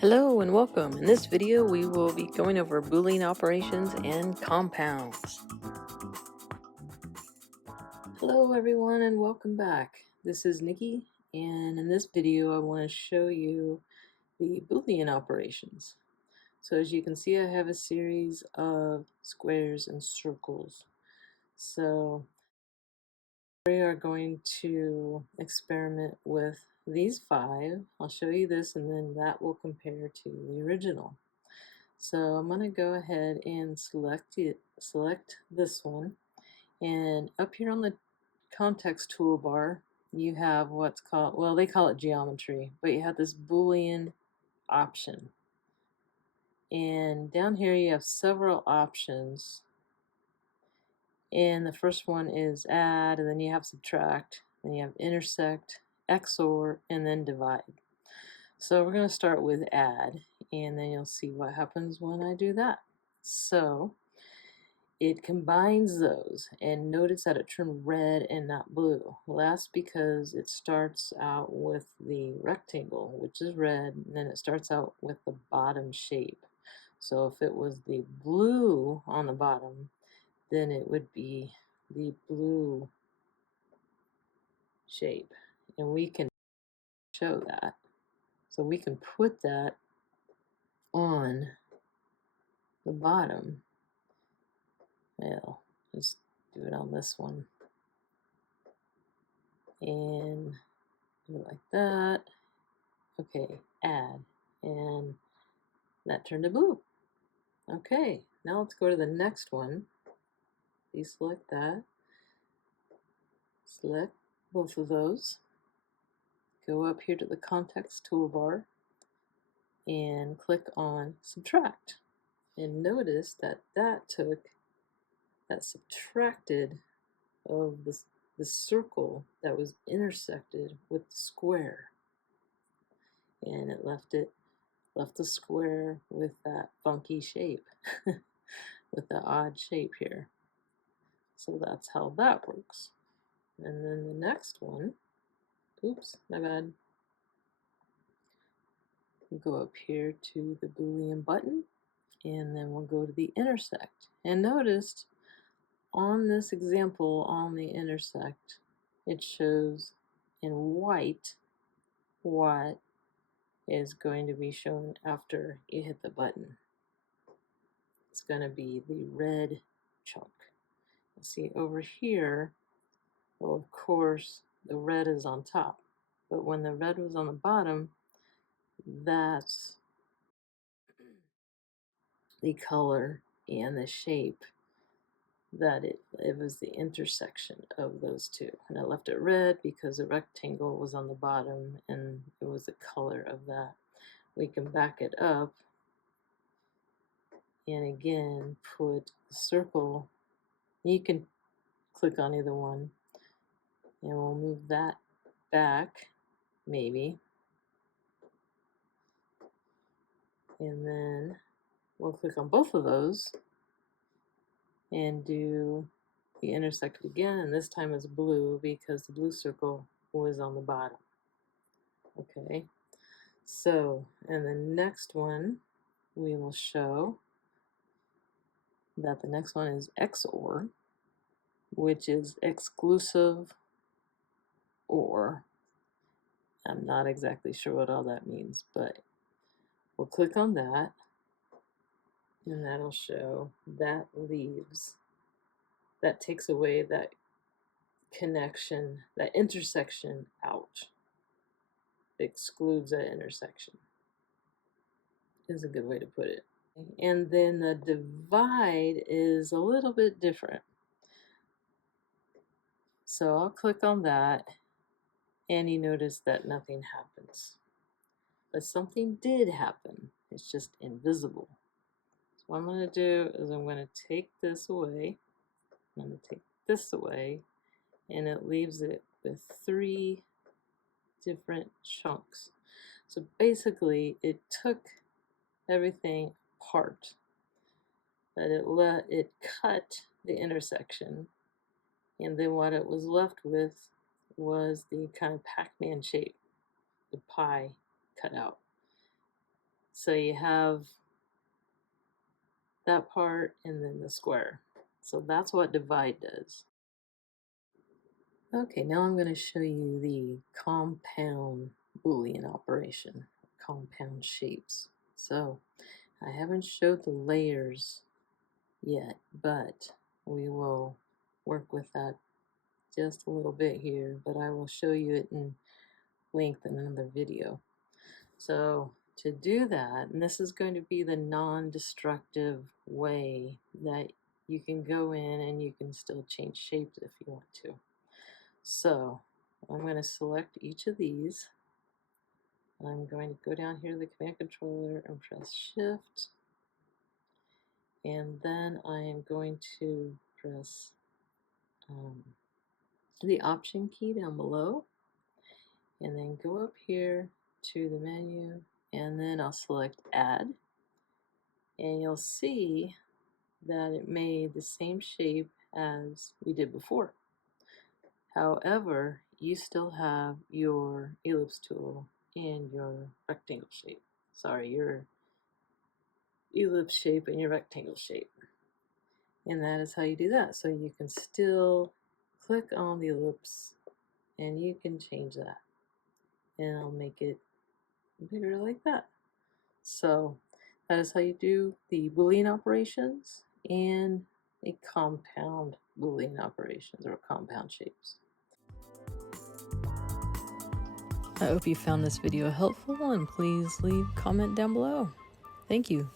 Hello and welcome. In this video, we will be going over Boolean operations and compounds. Hello everyone and welcome back. This is Nikki, and in this video I want to show you the Boolean operations. So as you can see, I have a series of squares and circles. So we are going to experiment with these 5. I'll show you this and then that will compare to the original. So I'm going to go ahead and select this one, and up here on the context toolbar you have what's called, well, they call it geometry, but you have this Boolean option, and down here you have several options, and the first one is add, and then you have subtract, then you have intersect, XOR, and then divide. So we're going to start with add, and then you'll see what happens when I do that. So it combines those, and notice that it turned red and not blue. Well, that's because it starts out with the rectangle, which is red, and then it starts out with the bottom shape. So if it was the blue on the bottom, then it would be the blue shape, and we can show that. So we can put that on the bottom. Well, just do it on this one and do it like that. Okay, add, and that turned to blue. Okay, now let's go to the next one. Deselect that, select both of those, go up here to the context toolbar and click on subtract, and notice that that subtracted of the circle that was intersected with the square, and it left the square with that funky shape with the odd shape here. So that's how that works. And then the next one, oops, my bad. We'll go up here to the Boolean button, and then we'll go to the intersect. And notice on this example, on the intersect, it shows in white what is going to be shown after you hit the button. It's going to be the red chunk. See over here, well, of course, the red is on top, but when the red was on the bottom, that's the color and the shape that it was the intersection of those two. And I left it red because the rectangle was on the bottom and it was the color of that. We can back it up and again put the circle. You can click on either one, and we'll move that back maybe, and then we'll click on both of those and do the intersect again, and this time it's blue because the blue circle was on the bottom. Okay, so in the next one we will show that the next one is XOR, which is exclusive OR. I'm not exactly sure what all that means, but we'll click on that, and that'll show that takes away that connection, that intersection out. It excludes that intersection, is a good way to put it. And then the divide is a little bit different. So I'll click on that, and you notice that nothing happens. But something did happen. It's just invisible. So what I'm going to do is I'm going to take this away. I'm going to take this away, and it leaves it with 3 different chunks. So basically it took everything apart, that it cut the intersection, and then what it was left with was the kind of Pac-Man shape, the pie cut out. So you have that part and then the square. So that's what divide does. Okay, now I'm going to show you the compound Boolean operation, compound shapes. So I haven't showed the layers yet, but we will work with that just a little bit here, but I will show you it in length in another video. So to do that, and this is going to be the non-destructive way that you can go in and you can still change shapes if you want to. So I'm going to select each of these. I'm going to go down here to the command controller and press Shift. And then I am going to press the Option key down below. And then go up here to the menu. And then I'll select Add. And you'll see that it made the same shape as we did before. However, you still have your ellipse tool and your rectangle shape. Sorry, your ellipse shape and your rectangle shape. And that is how you do that. So you can still click on the ellipse and you can change that. And I'll make it bigger like that. So that is how you do the Boolean operations and a compound Boolean operations or compound shapes. I hope you found this video helpful and please leave a comment down below. Thank you.